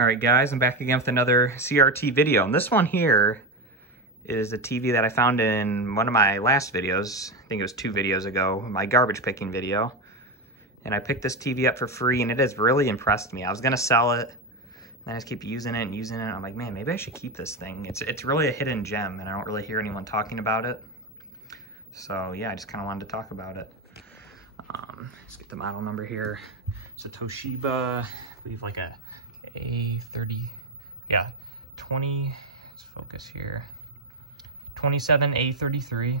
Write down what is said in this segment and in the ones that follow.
All right, guys, I'm back again with another CRT video. And this one here is a TV that I found in one of my last videos. I think it was 2 videos ago, my garbage picking video. And I picked this TV up for free, and it has really impressed me. I was gonna sell it, and I just keep using it and using it. I'm like, man, maybe I should keep this thing. It's really a hidden gem, and I don't really hear anyone talking about it. So yeah, I just kind of wanted to talk about it. Let's get the model number here. It's a Toshiba, I believe like a A30, yeah, 20, let's focus here, 27A33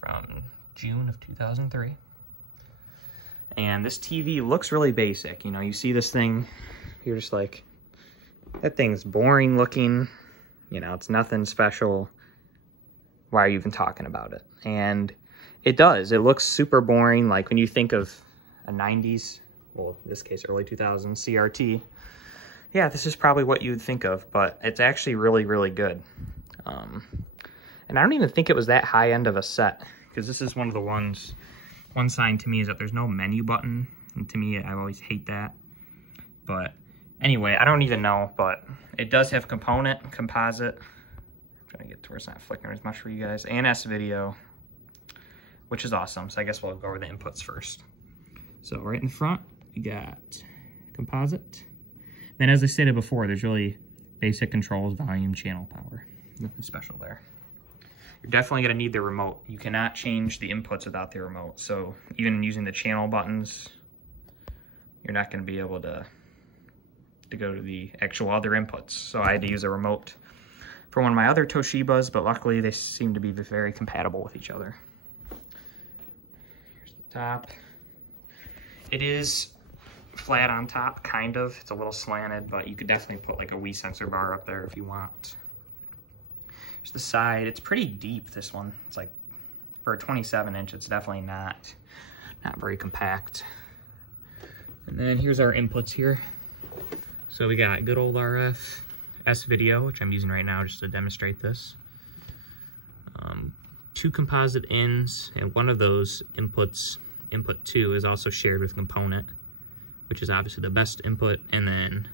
from June of 2003. And this TV looks really basic. You know, you see this thing, you're just like, that thing's boring looking. You know, it's nothing special. Why are you even talking about it? And it does. It looks super boring. Like when you think of a 90s, well, in this case, early 2000s CRT, yeah, this is probably what you would think of, but it's actually really, really good. And I don't even think it was that high end of a set, because this is one of the ones, one sign to me is that there's no menu button, and to me, I always hate that. But anyway, I don't even know, but it does have composite. I'm trying to get to where it's not flickering as much for you guys, and S-video, which is awesome. So I guess we'll go over the inputs first. So right in the front, we got composite. Then as I stated before, there's really basic controls, volume, channel power. Nothing special there. You're definitely gonna need the remote. You cannot change the inputs without the remote. So even using the channel buttons, you're not gonna be able to go to the actual other inputs. So I had to use a remote for one of my other Toshibas, but luckily they seem to be very compatible with each other. Here's the top. It is flat on top, kind of. It's a little slanted, but you could definitely put like a Wii sensor bar up there if you want. Here's the side. It's pretty deep, this one. It's like, for a 27-inch, it's definitely not very compact. And then here's our inputs here. So we got good old RF, S-video, which I'm using right now just to demonstrate this. 2 composite ins, and one of those inputs, input 2, is also shared with component, which is obviously the best input, and then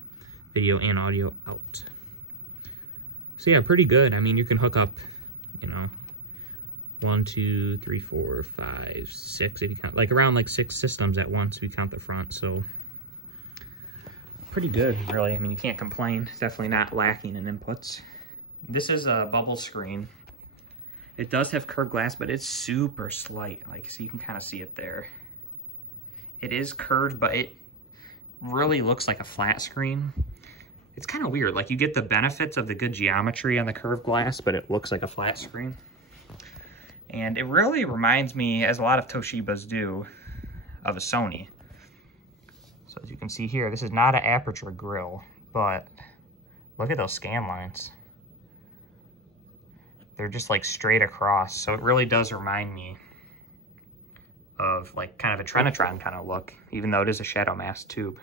video and audio out. So yeah, pretty good. I mean, you can hook up, you know, 1, 2, 3, 4, 5, 6, if you count, like around like 6 systems at once if you count the front, so pretty good, really. I mean, you can't complain. It's definitely not lacking in inputs. This is a bubble screen. It does have curved glass, but it's super slight. Like, so you can kind of see it there. It is curved, but it really looks like a flat screen. It's kind of weird. Like, you get the benefits of the good geometry on the curved glass, but it looks like a flat screen. And it really reminds me, as a lot of Toshibas do, of a Sony. So as you can see here, this is not an aperture grill, but look at those scan lines. They're just like straight across. So it really does remind me of like kind of a Trinitron kind of look, even though it is a shadow mask tube.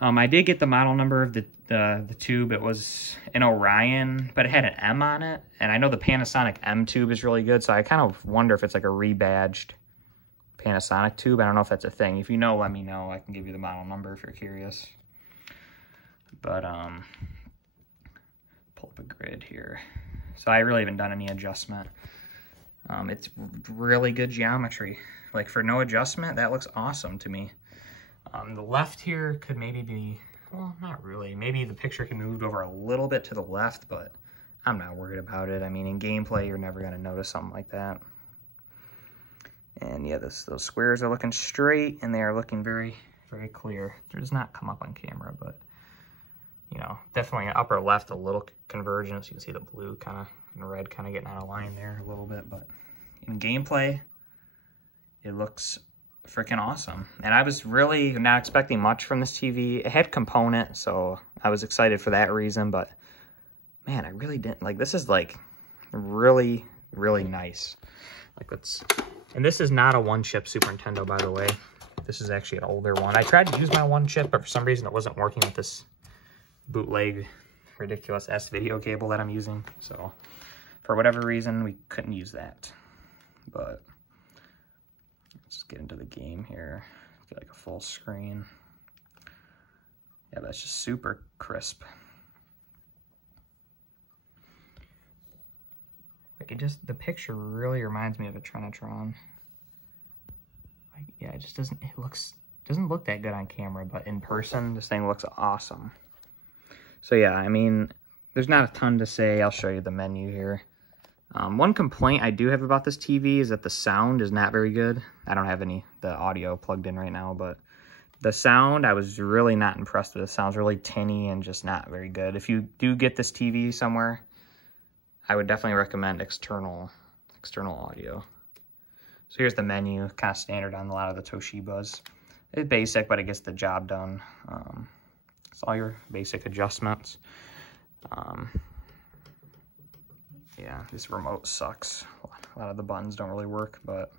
I did get the model number of the tube. It was an Orion, but it had an M on it. And I know the Panasonic M tube is really good, so I kind of wonder if it's like a rebadged Panasonic tube. I don't know if that's a thing. If you know, let me know. I can give you the model number if you're curious. But pull up a grid here. So I really haven't done any adjustment. It's really good geometry. Like for no adjustment, that looks awesome to me. The left here could maybe be, well, not really. Maybe the picture can move over a little bit to the left, but I'm not worried about it. I mean, in gameplay, you're never gonna notice something like that. And yeah, those squares are looking straight, and they are looking very, very clear. It does not come up on camera, but you know, definitely upper left, a little convergence. You can see the blue kind of and red kind of getting out of line there a little bit, but in gameplay, it looks freaking awesome. And I was really not expecting much from this TV. It had component, so I was excited for that reason, but man, I really didn't. Like, this is like really, really nice. Like, and this is not a 1-chip Super Nintendo, by the way. This is actually an older one. I tried to use my 1-chip, but for some reason it wasn't working with this bootleg ridiculous S-video cable that I'm using. So for whatever reason, we couldn't use that. But let's get into the game here. Get like a full screen. Yeah, that's just super crisp. Like the picture really reminds me of a Trinitron. Like, yeah, it just doesn't look that good on camera, but in person, this thing looks awesome. So yeah, I mean, there's not a ton to say. I'll show you the menu here. One complaint I do have about this TV is that the sound is not very good. I don't have the audio plugged in right now, but the sound, I was really not impressed with. It sounds really tinny and just not very good. If you do get this TV somewhere, I would definitely recommend external audio. So here's the menu, kind of standard on a lot of the Toshibas. It's basic, but it gets the job done. It's all your basic adjustments. Yeah, this remote sucks. A lot of the buttons don't really work, but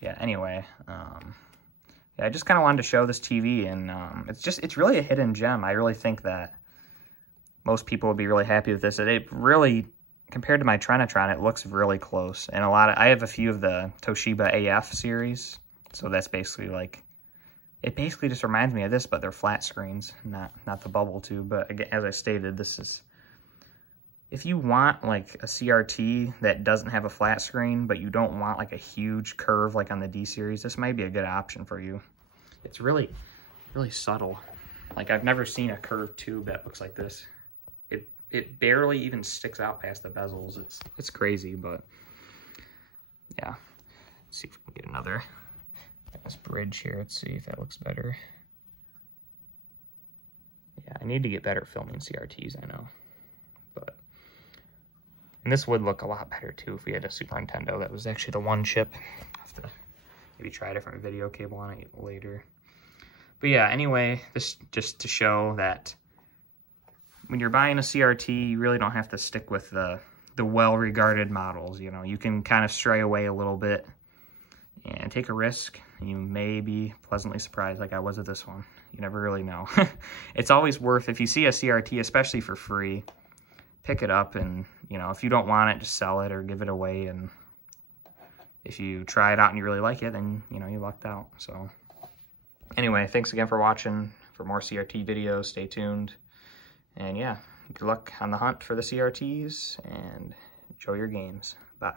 yeah, anyway. Yeah, I just kind of wanted to show this TV, and it's really a hidden gem. I really think that most people would be really happy with this. It really, compared to my Trinitron, it looks really close. And I have a few of the Toshiba AF series, so that's basically like, it basically just reminds me of this, but they're flat screens, not the bubble tube. But again, as I stated, this is, if you want like a CRT that doesn't have a flat screen, but you don't want like a huge curve like on the D series, this might be a good option for you. It's really, really subtle. Like, I've never seen a curved tube that looks like this. It barely even sticks out past the bezels. It's crazy, but yeah. Let's see if we can get another. This bridge here, let's see if that looks better. Yeah, I need to get better at filming CRTs, I know. But, and this would look a lot better too if we had a Super Nintendo that was actually the one chip. I'll have to maybe try a different video cable on it later. But yeah, anyway, this just to show that when you're buying a CRT, you really don't have to stick with the well-regarded models. You know, you can kind of stray away a little bit and take a risk. You may be pleasantly surprised like I was with this one. You never really know. It's always worth, if you see a CRT, especially for free, pick it up, and, you know, if you don't want it, just sell it or give it away. And if you try it out and you really like it, then, you know, you lucked out. So anyway, thanks again for watching. For more CRT videos, stay tuned. And yeah, good luck on the hunt for the CRTs, and enjoy your games. Bye.